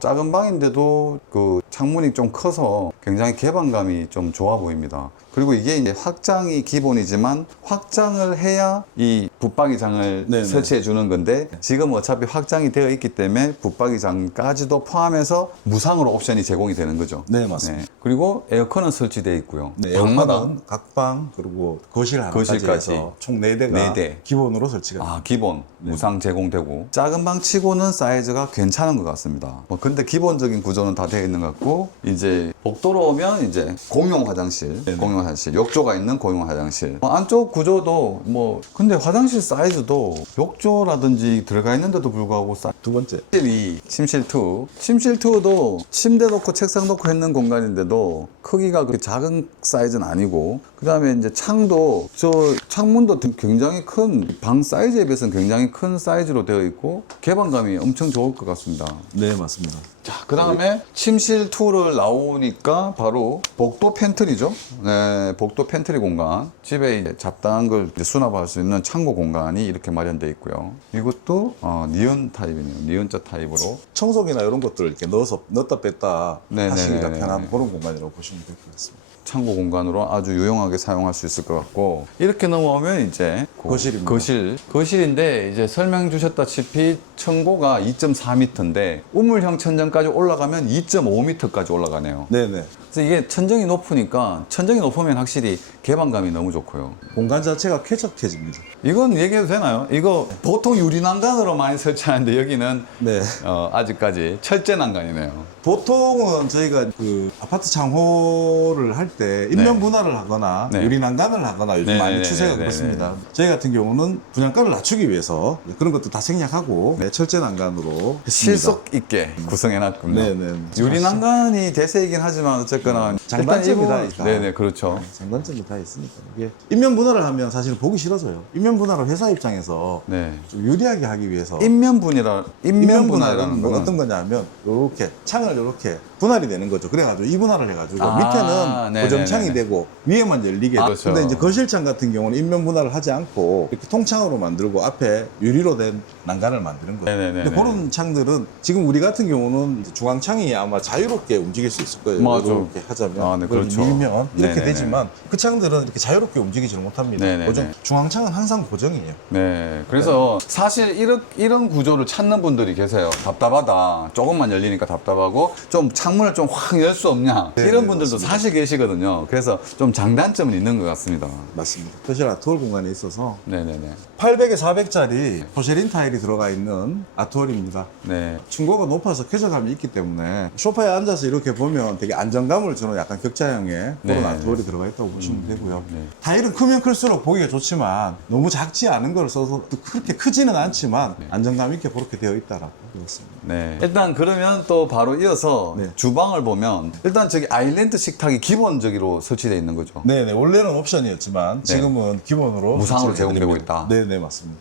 작은 방인데도 그 창문이 좀 커서 굉장히 개방감이 좀 좋아 보입니다. 그리고 이게 이제 확장이 기본이지만 확장을 해야 이 붙박이장을 네네. 설치해 주는 건데 지금 어차피 확장이 되어 있기 때문에 붙박이장까지도 포함해서 무상으로 옵션이 제공이 되는 거죠. 네, 맞습니다. 그리고 에어컨은 설치되어 있고요. 네, 방마다 에어컨은 각방 그리고 거실 하나까지 거실까지. 해서 총 4대가 네 대. 기본으로 설치가 됩니다. 기본 무상 제공되고 작은 방 치고는 사이즈가 괜찮은 것 같습니다. 근데 기본적인 구조는 다 되어 있는 것 같고 이제 복도로 오면 이제 공용 화장실, 공용 화장실, 욕조가 있는 공용 화장실. 안쪽 구조도 근데 화장실 사이즈도 욕조라든지 들어가 있는데도 불구하고 두 번째. 침실 2. 침실 2도 침대 놓고 책상 놓고 있는 공간인데도 크기가 그렇게 작은 사이즈는 아니고 그 다음에 이제 창도 저 창문도 굉장히 큰 방 사이즈에 비해서는 굉장히 큰 사이즈로 되어 있고 개방감이 엄청 좋을 것 같습니다. 네, 맞습니다. 자, 그 다음에 침실 2를 나오니까 바로 복도 팬트리죠. 네, 복도 팬트리 공간. 집에 이제 잡다한 걸 이제 수납할 수 있는 창고 공간이 이렇게 마련되어 있고요. 이것도 니은 타입이네요. 니은자 타입으로. 청소기나 이런 것들을 이렇게 넣었다 뺐다 네네네네. 하시기가 편한 그런 공간이라고 보시면 될 것 같습니다. 창고 공간으로 아주 유용하게 사용할 수 있을 것 같고 이렇게 넘어오면 이제 거실입니다. 거실인데 이제 설명 주셨다시피 천고가 2.4m인데 우물형 천정까지 올라가면 2.5m까지 올라가네요. 네네. 그래서 이게 천정이 높으니까 천정이 높으면 확실히 개방감이 너무 좋고요. 공간 자체가 쾌적해집니다. 이건 얘기해도 되나요? 이거 보통 유리 난간으로 많이 설치하는데 여기는 네. 아직까지 철제 난간이네요. 보통은 저희가 그 아파트 창호를 할 때 인면 분할을 하거나 네. 유리 난간을 하거나 요즘 많이 네네네네네. 추세가 그렇습니다. 저희 같은 경우는 분양가를 낮추기 위해서 그런 것도 다 생략하고 철제 난간으로 실속 있게 구성해놨군요. 네네. 유리 난간이 대세이긴 하지만 어쨌거나 장단점이 일단 다 있다. 네네 그렇죠. 장단점이 다 있으니까 이게 인면 분할을 하면 사실 보기 싫어져요. 인면 분할을 회사 입장에서 네. 좀 유리하게 하기 위해서 인면 분할이라는 인면분할은 거는 어떤 거냐면 이렇게 창을 이렇게 분할이 되는 거죠. 그래가지고 이분할을 해가지고 아, 밑에는 네네네네. 고정창이 되고 위에만 열리게. 그렇죠. 근데 이제 거실창 같은 경우는 인면 분할을 하지 않고 이렇게 통창으로 만들고 앞에 유리로 된 난간을 만드는 거예요. 네네네네. 근데 그런 창들은 지금 우리 같은 경우는 이제 중앙창이 아마 자유롭게 움직일 수 있을 거예요. 맞아. 이렇게 하자면 아, 네, 그걸 그렇죠. 밀면 이렇게 네네네. 되지만 그 창들은 이렇게 자유롭게 움직이지를 못합니다. 네네네. 고정. 중앙창은 항상 고정이에요. 네. 그래서 사실 이런 구조를 찾는 분들이 계세요. 답답하다. 조금만 열리니까 답답하고 좀 창문을 좀 확 열 수 없냐. 네네, 이런 분들도 맞습니다. 사실 계시거든요. 그래서 좀 장단점은 있는 것 같습니다. 맞습니다. 거실 아트홀 공간에 있어서 네네네. 800에 400짜리 포세린 타일이 들어가 있는 아트홀입니다. 네. 층고가 높아서 쾌적함이 있기 때문에 소파에 앉아서 이렇게 보면 되게 안정감을 주는 약간 격자형의 그런 네. 아트홀이 들어가 있다고 보시면 되고요. 네. 타일은 크면 클수록 보기가 좋지만 너무 작지 않은 걸 써서 또 그렇게 크지는 않지만 안정감 있게 그렇게 되어 있다라고 되었습니다. 네. 일단 그러면 또 바로 이어서 네. 주방을 보면 일단 저기 아일랜드 식탁이 기본적으로 설치되어 있는 거죠. 네네 원래는 옵션이었지만 지금은 기본으로 무상으로 설치를 제공되고 해드립니다. 있다. 네네 맞습니다.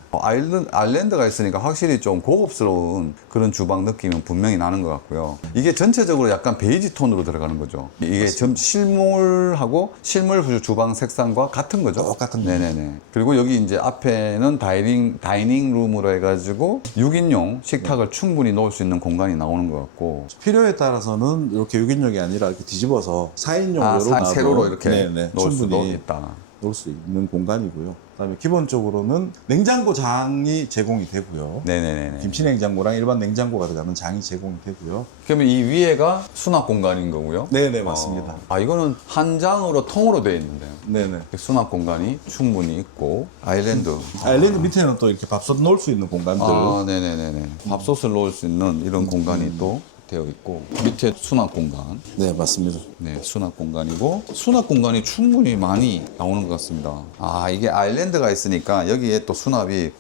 아일랜드가 있으니까 확실히 좀 고급스러운 그런 주방 느낌은 분명히 나는 것 같고요. 이게 전체적으로 약간 베이지 톤으로 들어가는 거죠. 이게 실물하고 실물 주방 색상과 같은 거죠. 똑같은 네네네. 그리고 여기 이제 앞에는 다이닝 룸으로 해가지고 6인용 식탁을 충분히 놓을 수 있는 공간이 나오는 것 같고. 필요에 따라서는 이렇게 6인용이 아니라 이렇게 뒤집어서 4인용으로 세로로 이렇게 네네, 놓을 수도 충분히 있다. 놓을 수 있는 공간이고요. 그다음에 기본적으로는 냉장고장이 제공이 되고요. 네네네. 김치 냉장고랑 일반 냉장고가 들어가는 장이 제공이 되고요. 그러면 이 위에가 수납 공간인 거고요? 네네 맞습니다. 이거는 한 장으로 통으로 되어 있는데요. 네네. 수납 공간이 충분히 있고 아일랜드. 아일랜드 밑에는 또 이렇게 밥솥 놓을 수 있는 공간들. 네네네네. 밥솥을 놓을 수 있는 이런 공간이 또 되어 있고 밑에 수납 공간. 네 맞습니다. 네, 수납 공간이고 수납 공간이 충분히 많이 나오는 것 같습니다. 이게 아일랜드가 있으니까 여기에 또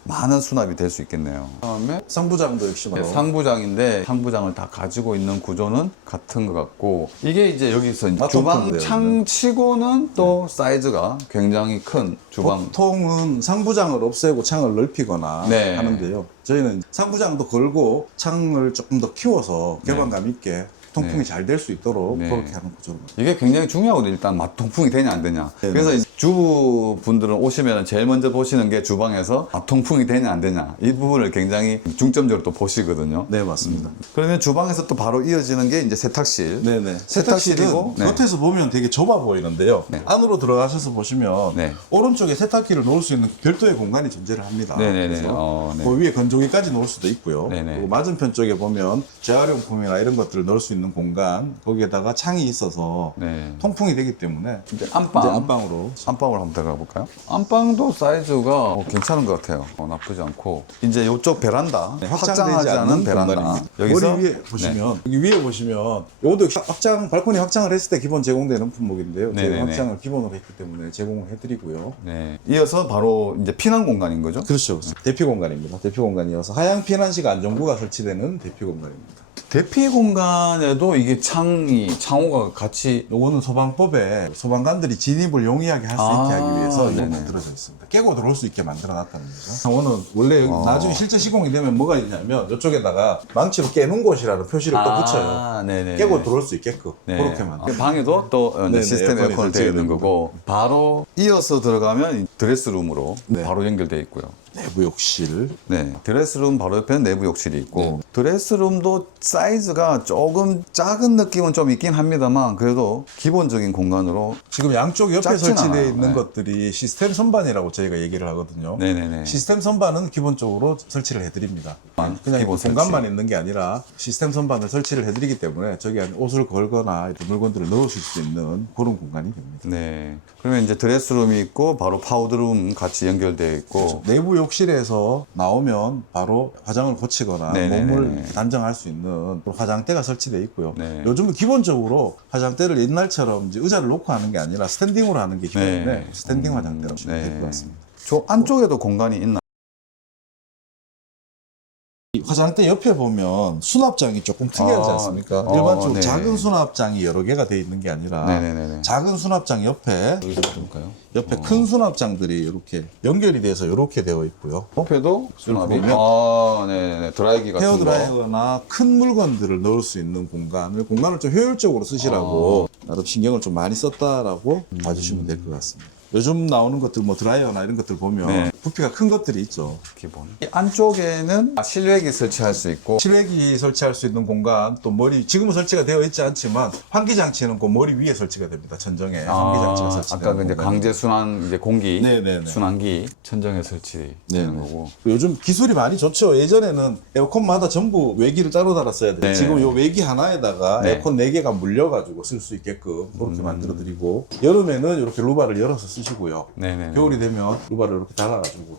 많은 수납이 될 수 있겠네요. 그다음에 상부장도 역시 네, 상부장인데 상부장을 다 가지고 있는 구조는 같은 것 같고 이게 이제 여기서 이제 맞통통으로 주방창 치고는 또 사이즈가 굉장히 큰 주방. 보통은 상부장을 없애고 창을 넓히거나 네. 하는데요. 저희는 상부장도 걸고 창을 조금 더 키워서 개방감 있게 통풍이 네. 잘 될 수 있도록 네. 그렇게 하는 구조로. 이게 굉장히 중요하거든요. 일단 통풍이 되냐 안 되냐. 네, 그래서 네. 이제 주부분들은 오시면 제일 먼저 보시는 게 주방에서 통풍이 되냐 안 되냐 이 부분을 굉장히 중점적으로 또 보시거든요. 네, 맞습니다. 그러면 주방에서 또 바로 이어지는 게 이제 세탁실. 네네. 세탁실이고, 세탁실은 겉에서 보면 되게 좁아 보이는데요. 네. 안으로 들어가셔서 보시면 네. 오른쪽에 세탁기를 놓을 수 있는 별도의 공간이 존재를 합니다. 네네네. 그래서 네. 그 위에 건조기까지 놓을 수도 있고요. 네네. 그리고 맞은편 쪽에 보면 재활용품이나 이런 것들을 넣을 수 있는 공간, 거기에다가 창이 있어서 네. 통풍이 되기 때문에 이제 안방. 이제 안방으로. 안방으로 한번 들어가 볼까요? 안방도 사이즈가 괜찮은 것 같아요. 나쁘지 않고. 이제 이쪽 베란다. 네, 확장하지 않은 베란다. 공간입니다. 여기서 머리 위에 보시면 여기 위에 보시면 이것도 확장 발코니 확장을 했을 때 기본 제공되는 품목인데요. 저희가 네네네. 확장을 기본으로 했기 때문에 제공을 해드리고요. 네. 이어서 바로 이제 피난 공간인 거죠? 그렇죠. 대피 공간입니다. 대피 공간이어서 하향 피난식 안전구가 설치되는 대피 공간입니다. 대피 공간에도 이게 창호가 같이 요거는 소방법에 소방관들이 진입을 용이하게 할 수 있게 하기 위해서 이거 네네. 만들어져 있습니다. 깨고 들어올 수 있게 만들어 놨다는 거죠. 요거는 원래 나중에 실제 시공이 되면 뭐가 있냐면 이쪽에다가 망치로 깨는 곳이라는 표시를 또 붙여요. 네네. 깨고 들어올 수 있게끔 네. 그렇게 만들어. 방에도 또 이제 네네, 시스템 에어컨이 에어컨이 되어 설치가 있는 되고. 거고 바로 이어서 들어가면 드레스룸으로 네. 바로 연결되어 있고요. 내부 욕실. 네, 드레스룸 바로 옆에는 내부 욕실이 있고 네. 드레스룸도 사이즈가 조금 작은 느낌은 좀 있긴 합니다만 그래도 기본적인 공간으로 지금 양쪽 옆에 작진 설치되어 않아요. 있는 네. 것들이 시스템 선반이라고 저희가 얘기를 하거든요. 네네네. 시스템 선반은 기본적으로 설치를 해드립니다. 그냥 기본 공간만 설치. 있는 게 아니라 시스템 선반을 설치를 해드리기 때문에 저기 안에 옷을 걸거나 이렇게 물건들을 넣으실 수 있는 그런 공간이 됩니다. 네. 그러면 이제 드레스룸이 있고 바로 파우더룸 같이 연결되어 있고 내부 욕실에서 나오면 바로 화장을 고치거나 네네네네. 몸을 단정할 수 있는 화장대가 설치되어 있고요. 네. 요즘은 기본적으로 화장대를 옛날처럼 이제 의자를 놓고 하는 게 아니라 스탠딩으로 하는 게 기본인데 네. 스탠딩 화장대라고 보시면 네. 될 것 같습니다. 저 안쪽에도 공간이 있나? 이 화장대 옆에 보면 수납장이 조금 특이하지 아, 않습니까? 어, 일반적으로 네. 작은 수납장이 여러 개가 되어 있는 게 아니라 네네네네. 작은 수납장 옆에 여기서 볼까요? 옆에 큰 수납장들이 이렇게 연결이 돼서 이렇게 되어 있고요. 옆에도 수납이 보면 네네. 드라이기 같은 거. 헤어드라이어나 큰 물건들을 넣을 수 있는 공간을 좀 효율적으로 쓰시라고 나름 신경을 좀 많이 썼다라고 봐주시면 될 것 같습니다. 요즘 나오는 것들 뭐 드라이어나 이런 것들 보면 네. 부피가 큰 것들이 있죠. 기본. 이 안쪽에는 실외기 설치할 수 있고 실외기 설치할 수 있는 공간, 또 머리 지금은 설치가 되어 있지 않지만 환기장치는 그 머리 위에 설치가 됩니다. 천정에 환기장치가 설치되는 아까 이제 공간. 강제 순환 이제 공기 네네네. 순환기 천정에 설치되는 네네. 거고. 요즘 기술이 많이 좋죠. 예전에는 에어컨마다 전부 외기를 따로 달았어야 돼요. 네. 지금 요 외기 하나에다가 네. 에어컨 4개가 물려가지고 쓸 수 있게끔 그렇게 만들어드리고 여름에는 이렇게 루바를 열어서 쓰시고요. 네네. 겨울이 되면 루바를 이렇게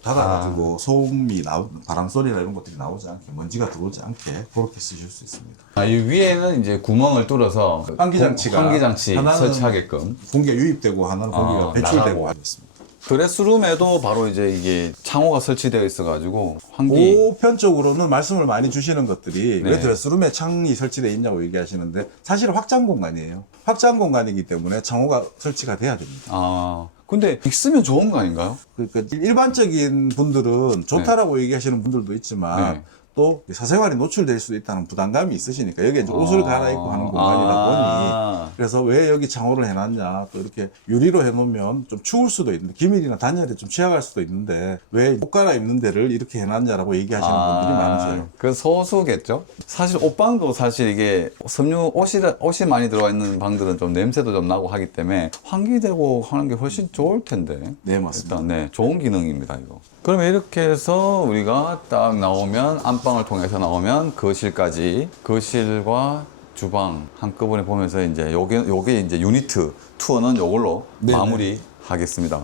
닫아가지고 소음이 바람 소리나 이런 것들이 나오지 않게 먼지가 들어오지 않게 그렇게 쓰실 수 있습니다. 이 위에는 이제 구멍을 뚫어서 환기장치가 환기장치 하나는 설치하게끔. 공기가 유입되고 하나는 공기가 배출되고 나가고. 하겠습니다. 드레스룸에도 바로 이제 이게 창호가 설치되어 있어가지고 환기. 보편적으로는 말씀을 많이 주시는 것들이 네. 왜 드레스룸에 창이 설치되어 있냐고 얘기하시는데 사실은 확장 공간이에요. 확장 공간이기 때문에 창호가 설치가 돼야 됩니다. 근데 있으면 좋은 거 아닌가요? 그러니까 일반적인 분들은 좋다라고 얘기하시는 분들도 있지만 네. 또 사생활이 노출될 수도 있다는 부담감이 있으시니까 여기에 이제 옷을 갈아입고 하는 공간이다 보니 그래서 왜 여기 창호를 해놨냐 또 이렇게 유리로 해놓으면 좀 추울 수도 있는데 기밀이나 단열에 좀 취약할 수도 있는데 왜 옷 갈아입는 데를 이렇게 해놨냐라고 얘기하시는 분들이 많으세요. 그 소수겠죠? 사실 옷방도 사실 이게 섬유 옷이 많이 들어가 있는 방들은 좀 냄새도 좀 나고 하기 때문에 환기되고 하는 게 훨씬 좋을 텐데. 네, 맞습니다. 일단 네, 좋은 기능입니다, 이거. 그러면 이렇게 해서 우리가 딱 나오면 안방을 통해서 나오면 거실까지 거실과 주방 한꺼번에 보면서 이제 요게 이제 유니트 투어는 요걸로 네네. 마무리하겠습니다.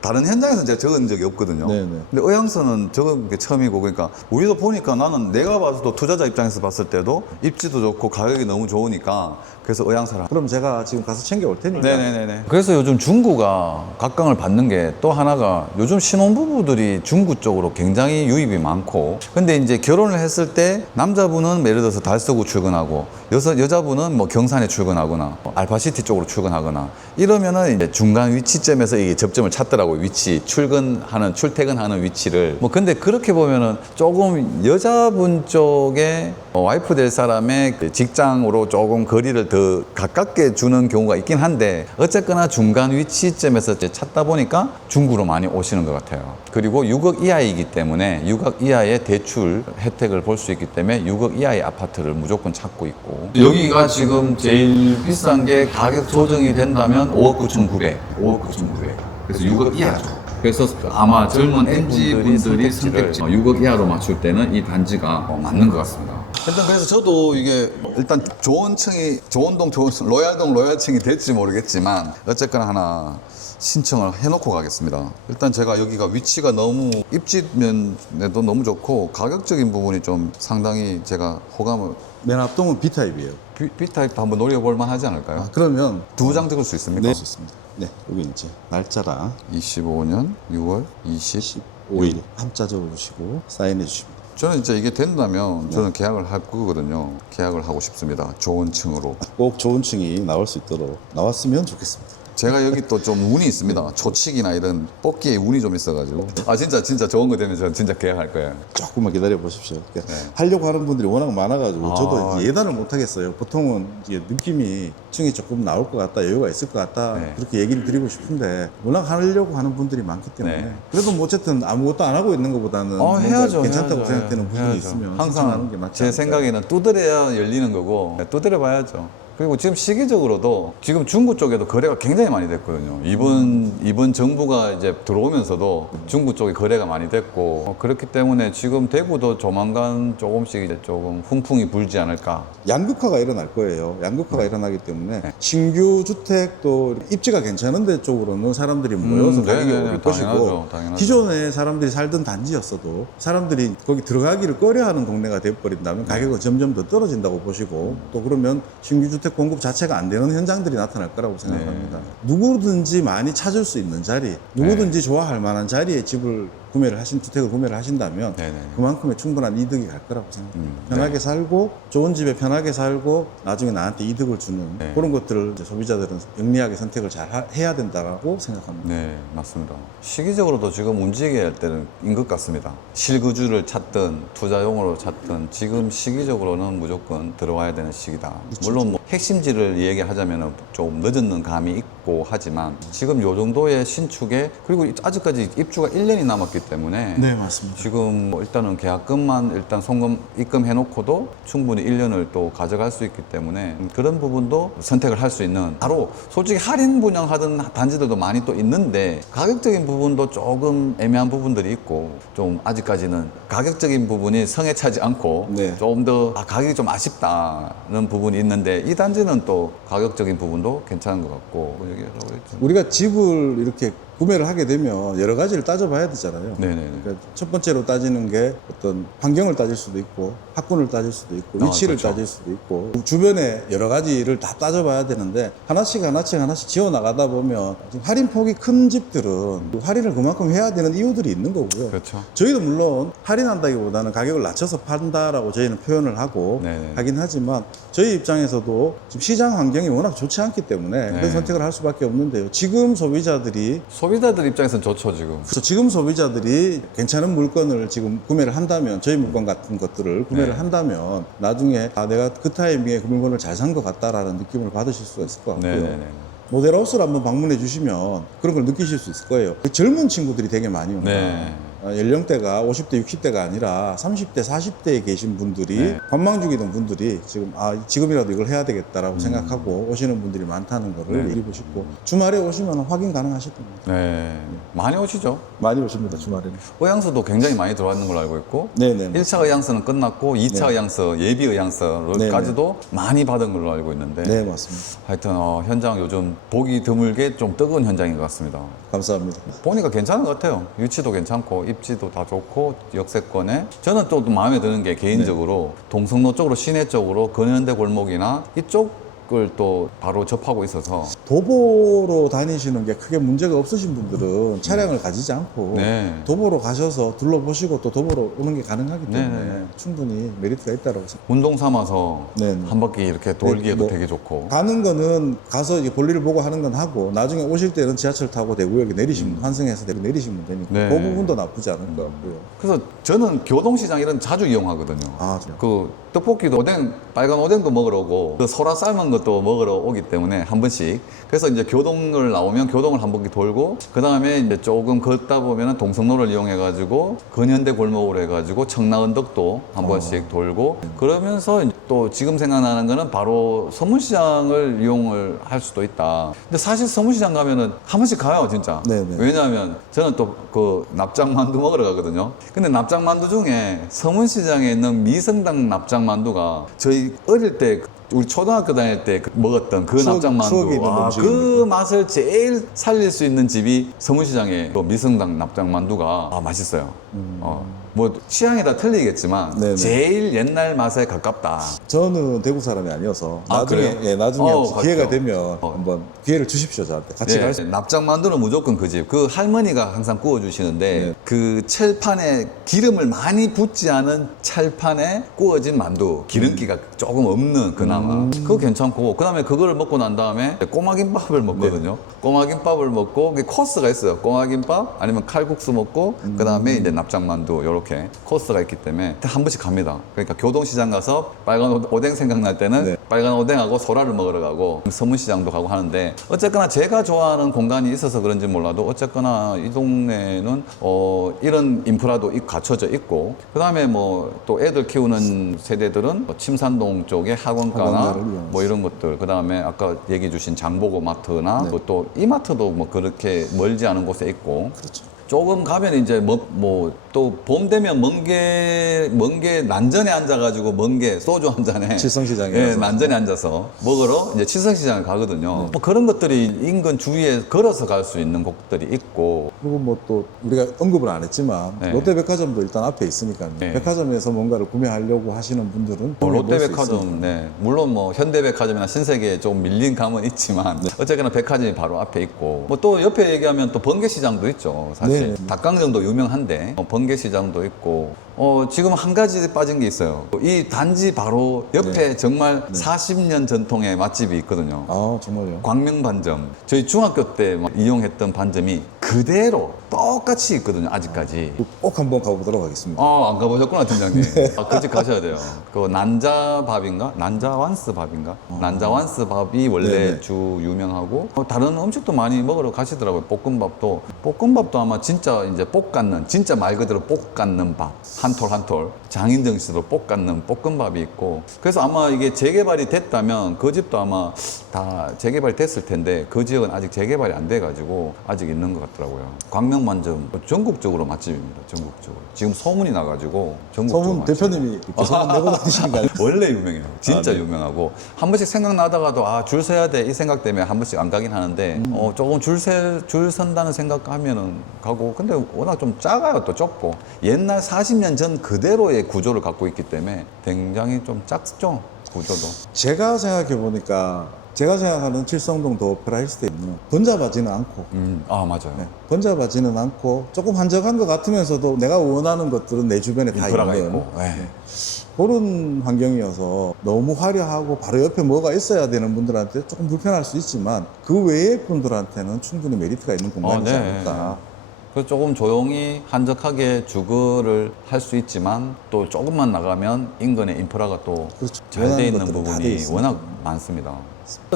다른 현장에서 제가 적은 적이 없거든요. 네네. 근데 의향서는 적은 게 처음이고 그러니까 우리도 보니까 나는 내가 봐서도 투자자 입장에서 봤을 때도 입지도 좋고 가격이 너무 좋으니까 그래서 의향서를 그럼 제가 지금 가서 챙겨올 테니까 네네네네. 그래서 요즘 중구가 각광을 받는 게 또 하나가 요즘 신혼부부들이 중구 쪽으로 굉장히 유입이 많고 근데 이제 결혼을 했을 때 남자분은 예를 들어서 달서구 출근하고 여자분은 뭐 경산에 출근하거나 알파시티 쪽으로 출근하거나 이러면은 이제 중간 위치점에서 이게 접점을 찾더라고요. 있다고 위치, 출퇴근하는 위치를. 뭐 근데 그렇게 보면은 조금 여자분 쪽에 와이프 될 사람의 그 직장으로 조금 거리를 더 가깝게 주는 경우가 있긴 한데 어쨌거나 중간 위치점에서 이제 찾다 보니까 중구로 많이 오시는 것 같아요. 그리고 6억 이하이기 때문에 6억 이하의 대출 혜택을 볼 수 있기 때문에 6억 이하의 아파트를 무조건 찾고 있고, 여기가 지금 제일 비싼 게 가격 조정이 된다면 5억 9,900, 5억 9,900. 그래서 6억 이하죠. 그래서 아마 젊은 MZ분들이 선택지 6억 이하로 맞출 때는 이 단지가 맞는 것 같습니다. 일단 그래서 저도 이게 일단 좋은 층이 좋은 동 로얄동 로얄층이 될지 모르겠지만 어쨌거나 하나 신청을 해놓고 가겠습니다. 일단 제가 여기가 위치가 너무 입지면에도 너무 좋고 가격적인 부분이 좀 상당히 제가 호감을. 맨 앞동은 B타입이에요. B타입도 한번 노려볼 만하지 않을까요? 그러면 두 장 찍을 수 있습니까? 네, 수 있습니다. 네, 여기 이제 날짜랑 25년 6월 20. 5일 함자 적어주시고 사인해 주십니다. 저는 이제 이게 된다면 저는 계약을 할 거거든요. 계약을 하고 싶습니다. 좋은 층으로. 꼭 좋은 층이 나올 수 있도록 나왔으면 좋겠습니다. 제가 여기 또 좀 운이 있습니다. 초칙이나 이런 뽑기에 운이 좀 있어가지고. 아 진짜 좋은 거 되면 저는 진짜 계약할 거예요. 조금만 기다려 보십시오. 그러니까 네. 하려고 하는 분들이 워낙 많아가지고 아. 저도 예단을 못 하겠어요. 보통은 이게 느낌이 층이 조금 나올 것 같다, 여유가 있을 것 같다, 네. 그렇게 얘기를 드리고 싶은데 워낙 하려고 하는 분들이 많기 때문에 네. 그래도 뭐 어쨌든 아무것도 안 하고 있는 것보다는 뭔가 해야죠. 괜찮다고 해야죠. 생각되는 부분이 해야죠. 있으면 신청하는 게 항상 맞지 제 않을까요? 생각에는 두드려야 열리는 거고 두드려 봐야죠. 그리고 지금 시기적으로도 지금 중구 쪽에도 거래가 굉장히 많이 됐거든요. 이번 정부가 이제 들어오면서도 중구 쪽에 거래가 많이 됐고 그렇기 때문에 지금 대구도 조만간 조금씩 이제 조금 훈풍이 불지 않을까. 양극화가 일어날 거예요. 양극화가 일어나기 때문에 신규 주택도 입지가 괜찮은 데 쪽으로는 사람들이 모여서 가격이 네네네. 오를 당연하죠. 것이고 당연하죠. 기존에 사람들이 살던 단지였어도 사람들이 거기 들어가기를 꺼려하는 동네가 돼버린다면 가격은 점점 더 떨어진다고 보시고 또 그러면 신규 주택 공급 자체가 안 되는 현장들이 나타날 거라고 생각합니다. 누구든지 많이 찾을 수 있는 자리, 누구든지 좋아할 만한 자리에 집을 주택을 구매를 하신다면 네네. 그만큼의 충분한 이득이 갈 거라고 생각합니다. 네. 편하게 살고 좋은 집에 편하게 살고 나중에 나한테 이득을 주는 네. 그런 것들을 이제 소비자들은 영리하게 선택을 잘 해야 된다라고 생각합니다. 네, 맞습니다. 시기적으로도 지금 움직여야 할 때는 인 것 같습니다. 실거주를 찾든 투자용으로 찾든 지금 시기적으로는 무조건 들어와야 되는 시기다. 물론 뭐 핵심지를 얘기하자면 좀 늦은 감이 있고 하지만 지금 요 정도의 신축에 그리고 아직까지 입주가 1년이 남았기 때문에 네, 맞습니다. 지금 뭐 일단은 계약금만 일단 송금 입금해놓고도 충분히 1년을 또 가져갈 수 있기 때문에 그런 부분도 선택을 할 수 있는, 바로 솔직히 할인 분양하던 단지들도 많이 또 있는데 가격적인 부분도 조금 애매한 부분들이 있고 좀 아직까지는 가격적인 부분이 성에 차지 않고 네. 좀 더 가격이 좀 아쉽다는 부분이 있는데 이 단지는 또 가격적인 부분도 괜찮은 것 같고 얘기하려고 했죠. 우리가 집을 이렇게 구매를 하게 되면 여러 가지를 따져봐야 되잖아요. 네네네. 그러니까 첫 번째로 따지는 게 어떤 환경을 따질 수도 있고 학군을 따질 수도 있고 위치를 그렇죠. 따질 수도 있고 주변에 여러 가지를 다 따져봐야 되는데 하나씩 지어 나가다 보면 지금 할인폭이 큰 집들은 할인을 그만큼 해야 되는 이유들이 있는 거고요. 그렇죠. 저희도 물론 할인한다기보다는 가격을 낮춰서 판다라고 저희는 표현을 하고 네네. 하긴 하지만 저희 입장에서도 지금 시장 환경이 워낙 좋지 않기 때문에 네. 그런 선택을 할 수밖에 없는데요. 지금 소비자들 입장에서는 좋죠 지금. 그래서 지금 소비자들이 괜찮은 물건을 지금 구매를 한다면 저희 물건 같은 것들을 구매를 네. 한다면 나중에 내가 그 타이밍에 그 물건을 잘 산 것 같다라는 느낌을 받으실 수가 있을 것 같고요. 네네네. 모델하우스를 한번 방문해 주시면 그런 걸 느끼실 수 있을 거예요. 그 젊은 친구들이 되게 많이 옵니다. 네. 연령대가 50대, 60대가 아니라 30대, 40대에 계신 분들이 네. 관망 중이던 분들이 지금이라도 이걸 해야 되겠다라고 생각하고 오시는 분들이 많다는 거를 네. 알리고 싶고 주말에 오시면 확인 가능하실 겁니다. 네. 많이 오시죠. 많이 오십니다, 주말에는. 의향서도 굉장히 많이 들어왔는 걸로 알고 있고 네네. 1차 의향서는 끝났고 2차 의향서, 예비 의향서까지도 많이 받은 걸로 알고 있는데 네, 맞습니다. 하여튼 현장 요즘 보기 드물게 좀 뜨거운 현장인 것 같습니다. 감사합니다. 보니까 괜찮은 것 같아요. 위치도 괜찮고 입지도 다 좋고 역세권에 저는 또 마음에 드는 게 개인적으로 동성로 쪽으로 시내 쪽으로 근현대 골목이나 이쪽을 또 바로 접하고 있어서 도보로 다니시는 게 크게 문제가 없으신 분들은 차량을 가지지 않고 네. 도보로 가셔서 둘러보시고 또 도보로 오는 게 가능하기 때문에 네. 충분히 메리트가 있다고 생각합니다. 운동 삼아서 네. 한 바퀴 이렇게 돌기에도 뭐 되게 좋고. 가는 거는 가서 이제 볼일을 보고 하는 건 하고 나중에 오실 때는 지하철 타고 대구역에 내리시면 환승해서 내리시면 되니까 네. 그 부분도 나쁘지 않을 것 같고요. 그래서 저는 교동시장 이런 자주 이용하거든요. 아, 진짜? 그 떡볶이도 오뎅, 빨간 오뎅도 먹으러 오고 그 소라 삶은 것도 먹으러 오기 때문에 한 번씩. 그래서 이제 교동을 나오면 교동을 한 바퀴 돌고 그 다음에 이제 조금 걷다 보면은 동성로를 이용해가지고 근현대 골목으로 해가지고 청라언덕도 한 번씩 돌고 그러면서 또 지금 생각나는 거는 바로 서문시장을 이용을 할 수도 있다. 근데 사실 서문시장 가면은 한 번씩 가요, 진짜. 네네. 왜냐하면 저는 또 그 납작만두 먹으러 가거든요. 근데 납작만두 중에 서문시장에 있는 미성당 납작만두가 저희 어릴 때 우리 초등학교 다닐 때 먹었던 그 추억이 납작만두 있는 와, 음식입니다. 그 맛을 제일 살릴 수 있는 집이 서문시장의 그 미성당 납작만두가 맛있어요. 뭐 취향이 다 틀리겠지만 네네. 제일 옛날 맛에 가깝다. 저는 대구 사람이 아니어서 아, 나중에 그래요? 예, 나중에 기회가 갔죠. 되면 한번 기회를 주십시오 저한테 같이 네, 갈 수. 납작만두는 무조건 그 집. 그 할머니가 항상 구워주시는데 네. 그 철판에 기름을 많이 붓지 않은 철판에 구워진 만두. 기름기가 조금 없는 그나마. 그거 괜찮고 그다음에 그거를 먹고 난 다음에 꼬마김밥을 먹거든요. 꼬마김밥을 먹고 그 코스가 있어요. 꼬마김밥 아니면 칼국수 먹고 그다음에 이제 납작만두 이렇게 코스가 있기 때문에 한 번씩 갑니다. 그러니까 교동시장 가서 빨간 오뎅 생각날 때는 네. 빨간 오뎅하고 소라를 먹으러 가고 서문시장도 가고 하는데 어쨌거나 제가 좋아하는 공간이 있어서 그런지 몰라도 어쨌거나 이 동네는 이런 인프라도 갖춰져 있고 그다음에 뭐 또 애들 키우는 세대들은 뭐 침산동 쪽에 학원가나 학원가를 이용해서. 뭐 이런 것들 그다음에 아까 얘기해 주신 장보고 마트나 네. 또 이마트도 뭐 그렇게 멀지 않은 곳에 있고 그렇죠. 조금 가면 이제 뭐 또 봄 되면 먼게 난전에 앉아가지고 먼게 소주 한 잔에 칠성시장에 예, 가서. 난전에 앉아서 먹으러 이제 칠성시장을 가거든요. 네. 뭐 그런 것들이 인근 주위에 걸어서 갈 수 있는 곳들이 있고 그리고 뭐 또 우리가 언급을 안 했지만 네. 롯데백화점도 일단 앞에 있으니까요. 네. 백화점에서 뭔가를 구매하려고 하시는 분들은 뭐 볼수 롯데백화점, 있으니까. 네. 물론 뭐 현대백화점이나 신세계에 좀 밀린 감은 있지만 어쨌거나 백화점이 바로 앞에 있고 뭐 또 옆에 얘기하면 또 번개시장도 있죠. 사실 네. 닭강정도 유명한데 번개시장도 있고 지금 한 가지 빠진 게 있어요. 이 단지 바로 옆에 정말 40년 전통의 맛집이 있거든요. 아 정말요? 광명반점. 저희 중학교 때 막 이용했던 반점이 그대로 똑같이 있거든요. 아직까지. 꼭 한번 가보도록 하겠습니다. 안 가보셨구나, 팀장님. 그 집 가셔야 돼요. 그 난자밥인가? 난자완스 밥인가? 난자완스 밥이 원래 네네. 주 유명하고 다른 음식도 많이 먹으러 가시더라고요. 볶음밥도 아마 진짜 이제 볶았는 진짜 말 그대로 볶았는 밥 한 톨 한 톨 장인정 씨도 볶았는 볶음밥이 있고 그래서 아마 이게 재개발이 됐다면 그 집도 아마 다 재개발이 됐을 텐데 그 지역은 아직 재개발이 안 돼가지고 아직 있는 것 같더라고요. 광명반점 전국적으로 맛집입니다. 전국적으로 지금 소문이 나가지고 전국적으로 소문 맛집. 대표님이 이렇게 소문 내고 다니시는 거 아니에요? 원래 유명해요. 진짜 유명하고 한 번씩 생각나다가도 줄 서야 돼 이 생각 때문에 한 번씩 안 가긴 하는데 조금 줄 선다는 생각하면은 가고 근데 워낙 좀 작아요. 또 좁고 옛날 40년 전 그대로의 구조를 갖고 있기 때문에 굉장히 좀 작죠. 구조도. 제가 생각해 보니까 제가 생각하는 칠성동 더 오페라 힐스테이는 번잡하지는 않고 맞아요. 네, 번잡하지는 않고 조금 한적한 것 같으면서도 내가 원하는 것들은 내 주변에 다 인프라가 있는 있고. 네. 그런 환경이어서 너무 화려하고 바로 옆에 뭐가 있어야 되는 분들한테 조금 불편할 수 있지만 그 외의 분들한테는 충분히 메리트가 있는 공간이지 않을까. 그래서 조금 조용히 한적하게 주거를 할 수 있지만 또 조금만 나가면 인근의 인프라가 또 그렇죠. 잘 돼 원하는 있는 것들은 다돼 부분이 있으니까. 워낙 많습니다.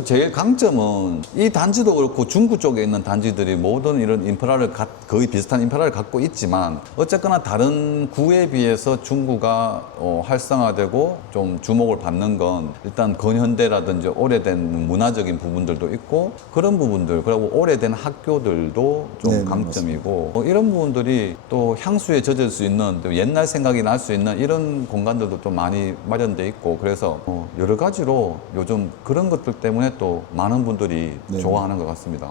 제일 강점은 이 단지도 그렇고 중구 쪽에 있는 단지들이 모든 이런 인프라를 거의 비슷한 인프라를 갖고 있지만 어쨌거나 다른 구에 비해서 중구가 활성화되고 좀 주목을 받는 건 일단 근현대라든지 오래된 문화적인 부분들도 있고 그런 부분들 그리고 오래된 학교들도 좀 네, 강점이고 이런 부분들이 또 향수에 젖을 수 있는 또 옛날 생각이 날 수 있는 이런 공간들도 좀 많이 마련돼 있고 그래서 여러 가지로 요즘 그런 것들 때문에 또 많은 분들이 네. 좋아하는 것 같습니다.